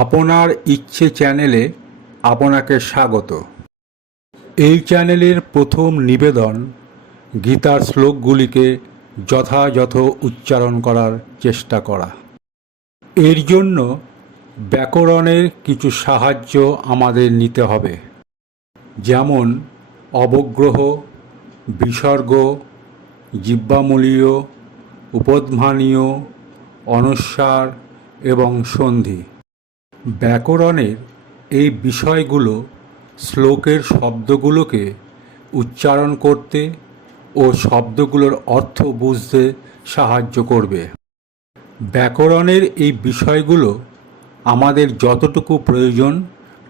আপনার ইচ্ছে চ্যানেলে আপনাকে স্বাগত। এই চ্যানেলের প্রথম নিবেদন গীতার শ্লোকগুলিকে যথাযথ উচ্চারণ করার চেষ্টা করা। এর জন্য ব্যাকরণের কিছু সাহায্য আমাদের নিতে হবে, যেমন অবগ্রহ, বিসর্গ, জিহ্বামূলীয়, উপধ্মানীয়, অনুস্বার এবং সন্ধি। ব্যাকরণের এই বিষয়গুলো শ্লোকের শব্দগুলোকে উচ্চারণ করতে ও শব্দগুলোর অর্থ বুঝতে সাহায্য করবে। ব্যাকরণের এই বিষয়গুলো আমাদের যতটুকু প্রয়োজন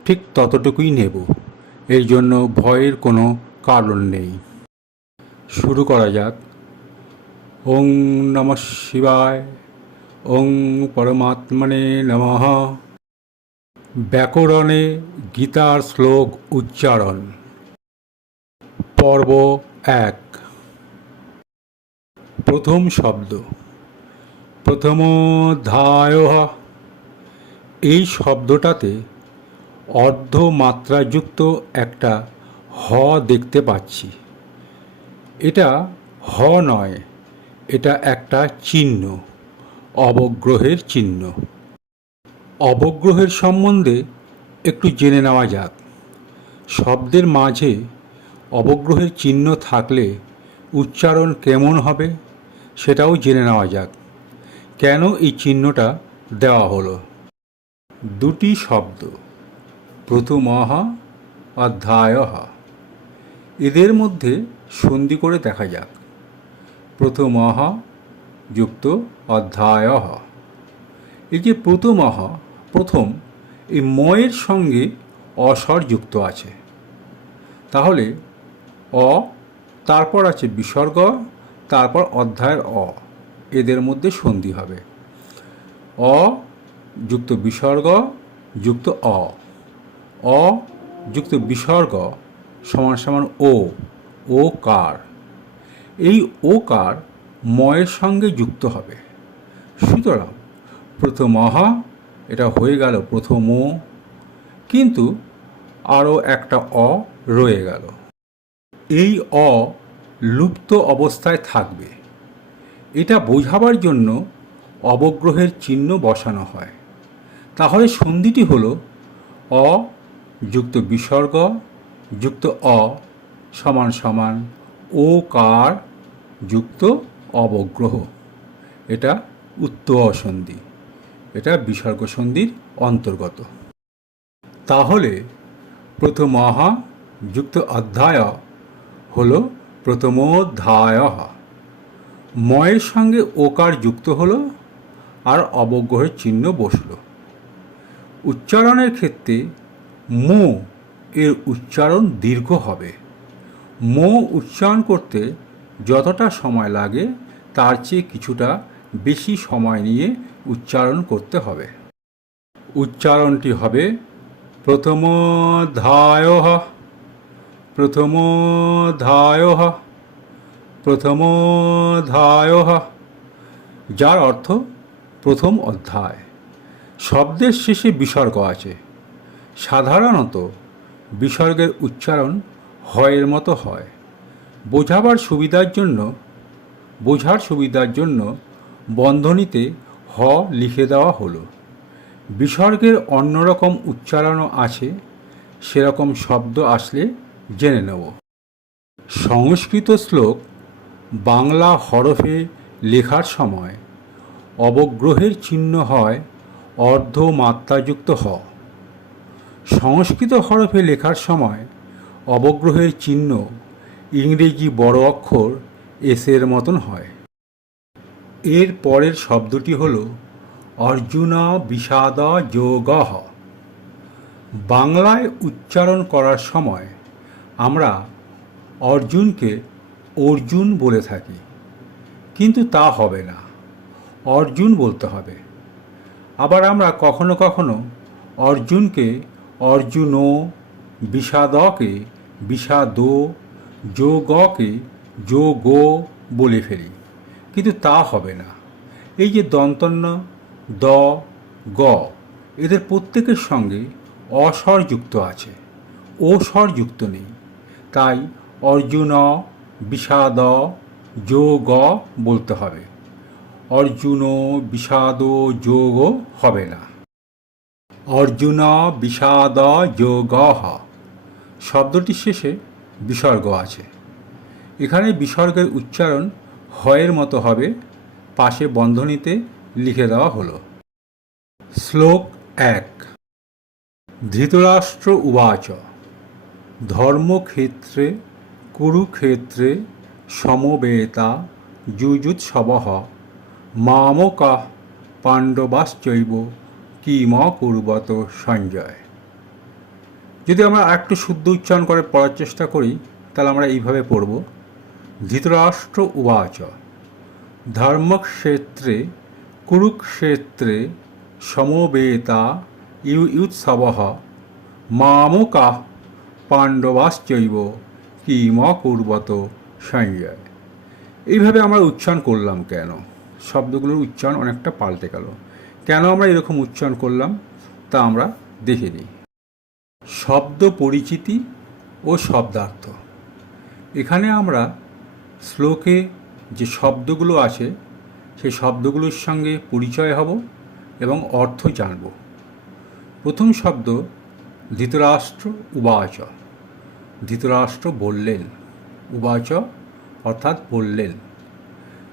ঠিক ততটুকুই নেব, এর জন্য ভয়ের কোনো কারণ নেই। শুরু করা যাক। ওং নমঃ শিবায়। ওং পরমাত্মনে নমঃ। ব্যাকরণে গীতার শ্লোক উচ্চারণ। পর্ব 1। প্রথম শব্দ প্রথমোধ্যায়ঃ। এই শব্দটাতে অর্ধমাত্রাযুক্ত একটা হ দেখতে পাচ্ছি। এটা হ নয়, এটা একটা চিহ্ন, অবগ্রহের চিহ্ন। অবগ্রহের সম্বন্ধে একটু জেনে নেওয়া যাক। শব্দের মাঝে অবগ্রহের চিহ্ন থাকলে উচ্চারণ কেমন হবে সেটাও জেনে নেওয়া যাক। কেন এই চিহ্নটা দেওয়া হলো? দুটি শব্দ প্রথমঃ অধ্যায়ঃ, এদের মধ্যে সন্ধি করে দেখা যাক। প্রথমঃ যুক্ত অধ্যায়ঃ। এই যে প্রথমঃ, প্রথম, এই ময়ের সঙ্গে অস্বর যুক্ত আছে, তাহলে অ, তারপর আছে বিসর্গ, তারপর অধ্যায়ের অ, এদের মধ্যে সন্ধি হবে। অ যুক্ত বিসর্গ যুক্ত অ, অ যুক্ত বিসর্গ সমান সমান ও, ও কার। এই ও কার ময়ের সঙ্গে যুক্ত হবে। সুতরাং প্রথমঃ এটা হয়ে গেল প্রথম, কিন্তু আরও একটা অ রয়ে গেল। এই অ লুপ্ত অবস্থায় থাকবে, এটা বোঝাবার জন্য অবগ্রহের চিহ্ন বসানো হয়। তাহলে সন্ধিটি হল অ যুক্ত বিসর্গ যুক্ত অ সমান সমান ও কার যুক্ত অবগ্রহ। এটা উত্তর সন্ধি, এটা বিসর্গ সন্ধির অন্তর্গত। তাহলে প্রথমঃ যুক্ত অধ্যায় হল প্রথমোধ্যায়ঃ। ময়ের সঙ্গে ওকার যুক্ত হলো আর অবগ্রহের চিহ্ন বসল। উচ্চারণের ক্ষেত্রে মো এর উচ্চারণ দীর্ঘ হবে। মো উচ্চারণ করতে যতটা সময় লাগে তার চেয়ে কিছুটা বেশি সময় নিয়ে উচ্চারণ করতে হবে। উচ্চারণটি হবে প্রথমোধ্যায়ঃ, প্রথমোধ্যায়ঃ, প্রথমোধ্যায়ঃ, যার অর্থ প্রথম অধ্যায়। শব্দের শেষে বিসর্গ আছে। সাধারণত বিসর্গের উচ্চারণ হয়ের মতো হয়। বোঝার সুবিধার জন্য বন্ধনীতে হ লিখে দেওয়া হলো। বিসর্গের অন্যরকম উচ্চারণও আছে, সেরকম শব্দ আসলে জেনে নেব। সংস্কৃত শ্লোক বাংলা হরফে লেখার সময় অবগ্রহের চিহ্ন হয় অর্ধমাত্রাযুক্ত হ। সংস্কৃত হরফে লেখার সময় অবগ্রহের চিহ্ন ইংরেজি বড় অক্ষর এসের মতন হয়। এর পরের শব্দটি হল অর্জুন বিষাদ যোগঃ। বাংলায় উচ্চারণ করার সময় আমরা অর্জুনকে অর্জুন বলে থাকি, কিন্তু তা হবে না, অর্জুন বলতে হবে। আবার আমরা কখনো কখনো অর্জুনকে অর্জুন, বিষাদকে বিষাদ, যোগকে যোগ বলে ফেলি, কিন্তু তা হবে না। এই যে দন্তন্য দ গ, এদের প্রত্যেকের সঙ্গে অস্বর যুক্ত আছে, ও স্বর যুক্ত নেই। তাই অর্জুন বিষাদ যোগ বলতে হবে। অর্জুন বিষাদ যোগ হবে না। অর্জুন বিষাদ যোগ শব্দটির শেষে বিসর্গ আছে। এখানে বিসর্গের উচ্চারণ হয়ের মতো হবে, পাশে বন্ধনীতে লিখে দেওয়া হলো। শ্লোক 1। ধৃতরাষ্ট্র উবাচ ধর্মক্ষেত্রে কুরুক্ষেত্রে সমবেতা যুযুৎসবঃ মামকাঃ পাণ্ডবাশ্চৈব কিম কুর্বত সঞ্জয়। যদি আমরা একটু শুদ্ধ উচ্চারণ করে পড়ার চেষ্টা করি তাহলে আমরা এইভাবে পড়ব। ধৃতরাষ্ট্র উবাচ ধর্মক্ষেত্রে কুরুক্ষেত্রে সমবেতা যুযুৎসবঃ মামকাঃ পাণ্ডবাশ্চৈব কিম কুর্বত সঞ্জয়। এইভাবে আমরা উচ্চারণ করলাম কেন? শব্দগুলোর উচ্চারণ অনেকটা পাল্টে গেল। কেন আমরা এরকম উচ্চারণ করলাম তা আমরা দেখে নিই। শব্দ পরিচিতি ও শব্দার্থ। এখানে আমরা শ্লোকে যে শব্দগুলো আছে সেই শব্দগুলোর সঙ্গে পরিচয় হব এবং অর্থ জানব। প্রথম শব্দ ধৃতরাষ্ট্র উবাচ। ধৃতরাষ্ট্র বললেন, উবাচ অর্থাৎ বললেন।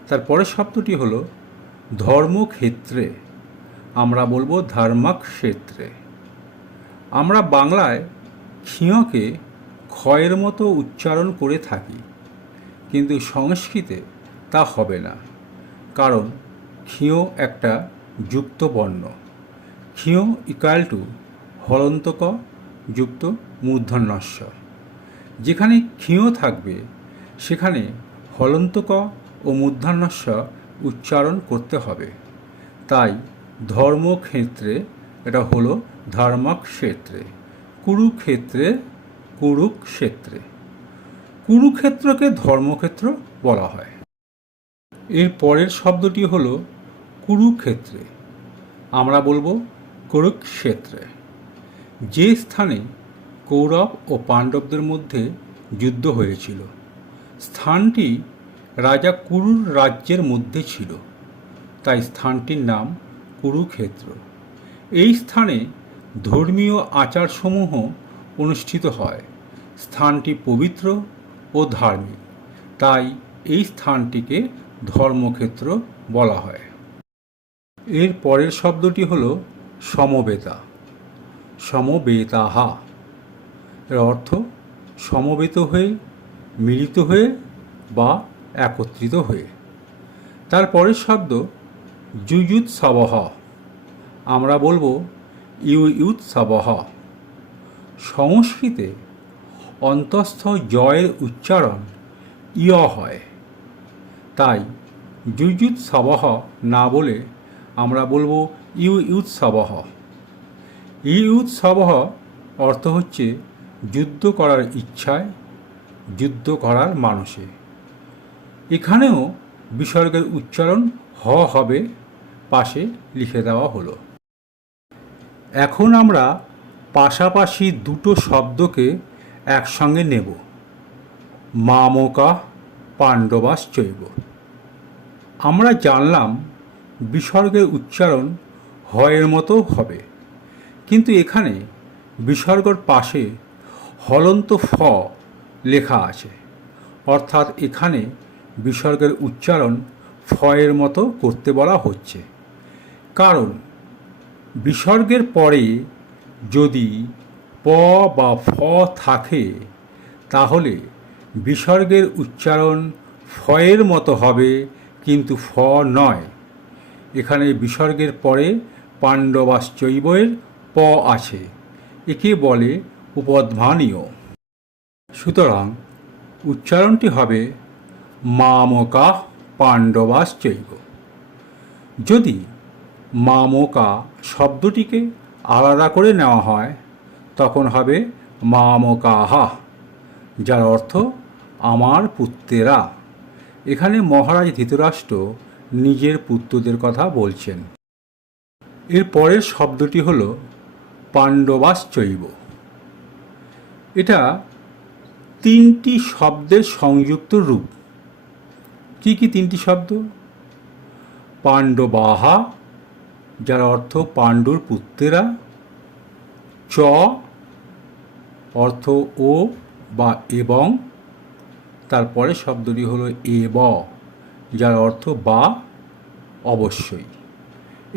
তারপরের শব্দটি হলো ধর্মক্ষেত্রে। আমরা বলবো ধর্মক্ষেত্রে। আমরা বাংলায় ক্ষীয়কে ক্ষয়ের মতো উচ্চারণ করে থাকি, কিন্তু সংস্কৃতে তা হবে না, কারণ ক্ষীয় একটা যুক্ত বর্ণ। ক্ষীয় ইকুয়াল টু হলন্তক যুক্ত মূর্ধন্যস্ব। যেখানে ক্ষীয় থাকবে সেখানে হলন্তক ও মূর্ধন্যস্ব উচ্চারণ করতে হবে। তাই ধর্মক্ষেত্রে এটা হলো ধর্মক্ষেত্রে। কুরুক্ষেত্রে কুরুক্ষেত্রে। কুরুক্ষেত্রকে ধর্মক্ষেত্র বলা হয়। এর পরের শব্দটি হলো কুরুক্ষেত্রে। আমরা বলবো কুরুক্ষেত্রে। যে স্থানে কৌরব ও পাণ্ডবদের মধ্যে যুদ্ধ হয়েছিল, স্থানটি রাজা কুরুর রাজ্যের মধ্যে ছিল, তাই স্থানটির নাম কুরুক্ষেত্র। এই স্থানে ধর্মীয় আচারসমূহ অনুষ্ঠিত হয়। স্থানটি পবিত্র ও ধার্মিক, তাই এই স্থানটিকে ধর্মক্ষেত্র বলা হয়। এর পরের শব্দটি হল সমবেতা। সমবেতাহা। এর অর্থ সমবেত হয়ে, মিলিত হয়ে বা একত্রিত হয়ে। তার পরের শব্দ যুযুৎসবঃ। আমরা বলবো যুযুৎসবঃ। সংস্কৃতে অন্তঃস্থ জয়ের উচ্চারণ ইয় হয়, তাই যুযুৎসবঃ না বলে আমরা বলবো যুযুৎসবঃ। যুযুৎসবঃ অর্থ হচ্ছে যুদ্ধ করার ইচ্ছায়, যুদ্ধ করার মানসে। এখানেও বিসর্গের উচ্চারণ হ হবে, পাশে লিখে দেওয়া হলো। এখন আমরা পাশাপাশি দুটো শব্দকে একসঙ্গে নেব। মামকাঃ পাণ্ডবাশ্চৈব। আমরা জানলাম বিসর্গের উচ্চারণ হয়ের মতো হবে, কিন্তু এখানে বিসর্গর পাশে হলন্ত ফ লেখা আছে, অর্থাৎ এখানে বিসর্গের উচ্চারণ ফয়ের মতো করতে বলা হচ্ছে। কারণ বিসর্গের পরে যদি প বা ফ থাকে তাহলে বিসর্গের উচ্চারণ ফয়ের মতো হবে, কিন্তু ফ নয়। এখানে বিসর্গের পরে পাণ্ডবাশ্চৈবের প আছে, একে বলে উপধ্মানীয়। সুতরাং উচ্চারণটি হবে মামকাঃ পাণ্ডবাশ্চৈব। যদি মামকা শব্দটিকে আলাদা করে নেওয়া হয় তখন হবে মামকাঃ, যার অর্থ আমার পুত্রেরা। এখানে মহারাজ ধৃতরাষ্ট্র নিজের পুত্রদের কথা বলছেন। এর পরের শব্দটি হল পাণ্ডবাশ্চৈব। এটা তিনটি শব্দের সংযুক্ত রূপ। কি কি তিনটি শব্দ? পাণ্ডবাহা, যার অর্থ পাণ্ডুর পুত্রেরা, চ অর্থ ও বা এবং, তারপরে শব্দটি হলো এব, যার অর্থ বা অবশ্যই।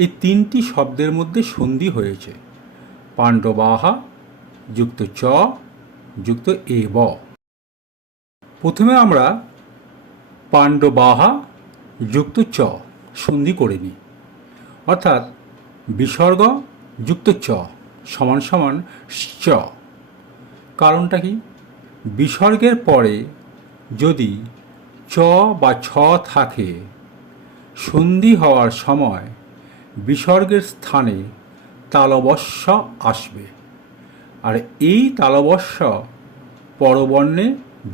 এই তিনটি শব্দের মধ্যে সন্ধি হয়েছে, পাণ্ডবাহা যুক্ত চ যুক্ত এব। প্রথমে আমরা পাণ্ডবাহা যুক্ত চ সন্ধি করে নিই, অর্থাৎ বিসর্গ যুক্ত চ সমান সমান চ। কারণটা কি? বিসর্গের পরে যদি চ বা ছ থাকে, সন্ধি হওয়ার সময় বিসর্গের স্থানে তালবস্য আসবে, আর এই তালবস্য পরবর্ণে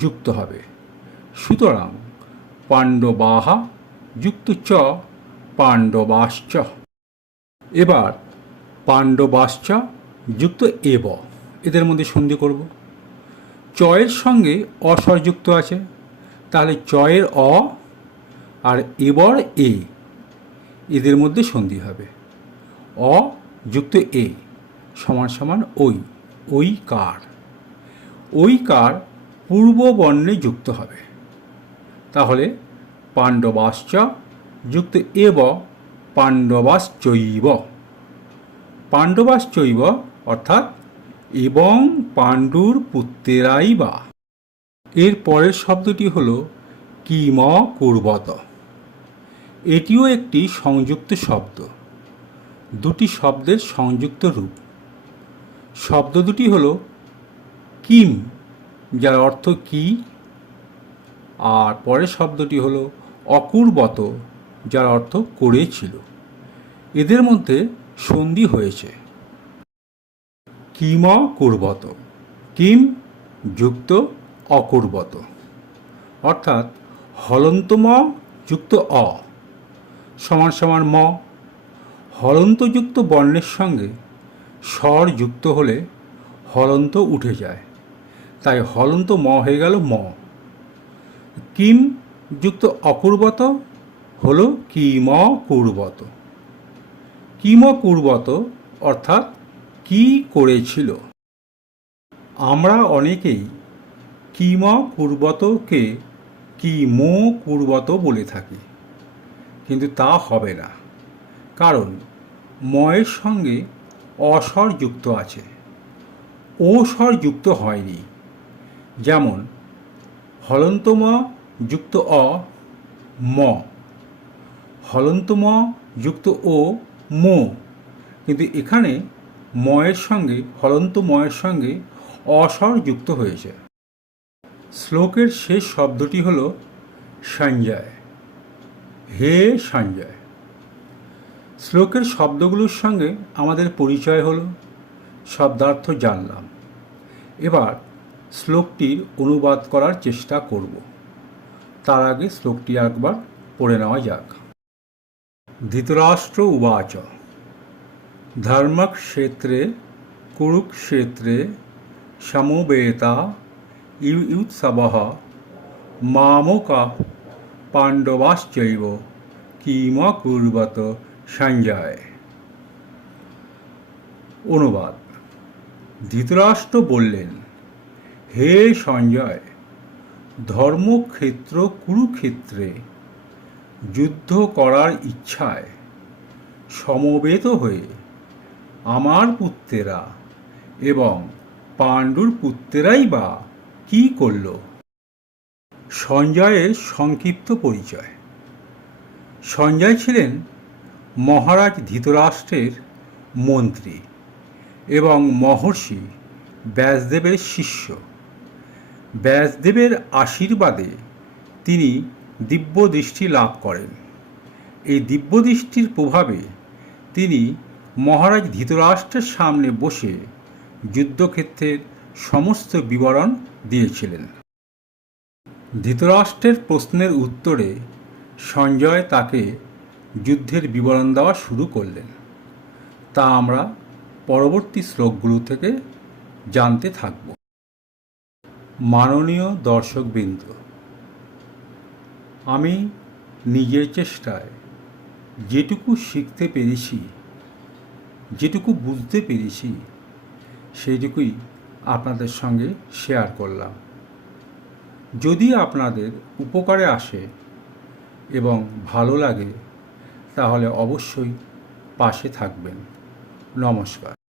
যুক্ত হবে। সুতরাং পাণ্ডবাহা যুক্ত চ পাণ্ডবাশ্চ। এবার পাণ্ডবাশ্চ যুক্ত এব, এদের মধ্যে সন্ধি করব। চয়ের সঙ্গে অস্বর যুক্ত আছে, তাহলে চয়ের অ আর এবর এ, এদের মধ্যে সন্ধি হবে। অ যুক্ত এ সমান সমান ওই, ওইকার। ওইকার পূর্ব বর্ণে যুক্ত হবে, তাহলে পাণ্ডবাশ্চ যুক্ত এব পাণ্ডবাশ্চৈব। পাণ্ডবাশ্চৈব অর্থাৎ এবং পাণ্ডুর পুত্রেরাই বা। এর পরের শব্দটি হল কিম কুর্বত। এটিও একটি সংযুক্ত শব্দ, দুটি শব্দের সংযুক্ত রূপ। শব্দ দুটি হল কিম, যার অর্থ কি, আর পরের শব্দটি হল অকুর্বত, যার অর্থ করেছিল। এদের মধ্যে সন্ধি হয়েছে, কিম কুর্বত, কিম যুক্ত অকুর্বত, অর্থাৎ হলন্তম যুক্ত অ সমান সমান ম। হলন্তযুক্ত বর্ণের সঙ্গে স্বর যুক্ত হলে হলন্ত উঠে যায়, তাই হলন্ত ম হয়ে গেল ম। কিম যুক্ত অকুর্বত হল কিম কুর্বত। কিম কুর্বত অর্থাৎ কি করেছিল। আমরা অনেকেই কিম কুর্বতকে কিম কুর্বত বলে থাকি, কিন্তু তা হবে না, কারণ ময়ের সঙ্গে অস্বর যুক্ত আছে, ও স্বর যুক্ত হয়নি। যেমন হলন্তম যুক্ত অ ম, হলন্তম যুক্ত ও মো, কিন্তু এখানে ময়ের সঙ্গে হলন্ত ময়ের সঙ্গে অস্বর যুক্ত হয়েছে। শ্লোকের শেষ শব্দটি হল সঞ্জয়। হে সঞ্জয়। শ্লোকের শব্দগুলোর সঙ্গে আমাদের পরিচয় হলো, শব্দার্থ জানলাম। এবার শ্লোকটির অনুবাদ করার চেষ্টা করব। তার আগে শ্লোকটি একবার পড়ে নেওয়া যাক। ধৃতরাষ্ট্র উবাচ ধর্মক্ষেত্রে কুরুক্ষেত্রে সমবেতা ইউৎসবঃ মামকা পাণ্ডবাশ্চৈব কিম কুর্বত সঞ্জয়। অনুবাদ। ধৃতরাষ্ট্র বললেন, হে সঞ্জয়, ধর্মক্ষেত্র কুরুক্ষেত্রে যুদ্ধ করার ইচ্ছায় সমবেত হয়ে আমার পুত্রেরা এবং পাণ্ডুর পুত্রেরাই বা কি করল। সঞ্জয়ের সংক্ষিপ্ত পরিচয়। সঞ্জয় ছিলেন মহারাজ ধৃতরাষ্ট্রের মন্ত্রী এবং মহর্ষি ব্যাসদেবের শিষ্য। ব্যাসদেবের আশীর্বাদে তিনি দিব্যদৃষ্টি লাভ করেন। এই দিব্যদৃষ্টির প্রভাবে তিনি মহারাজ ধৃতরাষ্ট্রের সামনে বসে যুদ্ধক্ষেত্রের সমস্ত বিবরণ দিয়েছিলেন। ধৃতরাষ্ট্রের প্রশ্নের উত্তরে সঞ্জয় তাকে যুদ্ধের বিবরণ দেওয়া শুরু করলেন। তা আমরা পরবর্তী শ্লোকগুলো থেকে জানতে থাকব। মাননীয় দর্শকবৃন্দ, আমি নিজের চেষ্টায় যেটুকু শিখতে পেরেছি, যেটুকু বুঝতে পেরেছি, সেইটুকুই আপনাদের সঙ্গে শেয়ার করলাম। যদি আপনাদের উপকারে আসে এবং ভালো লাগে তাহলে অবশ্যই পাশে থাকবেন। নমস্কার।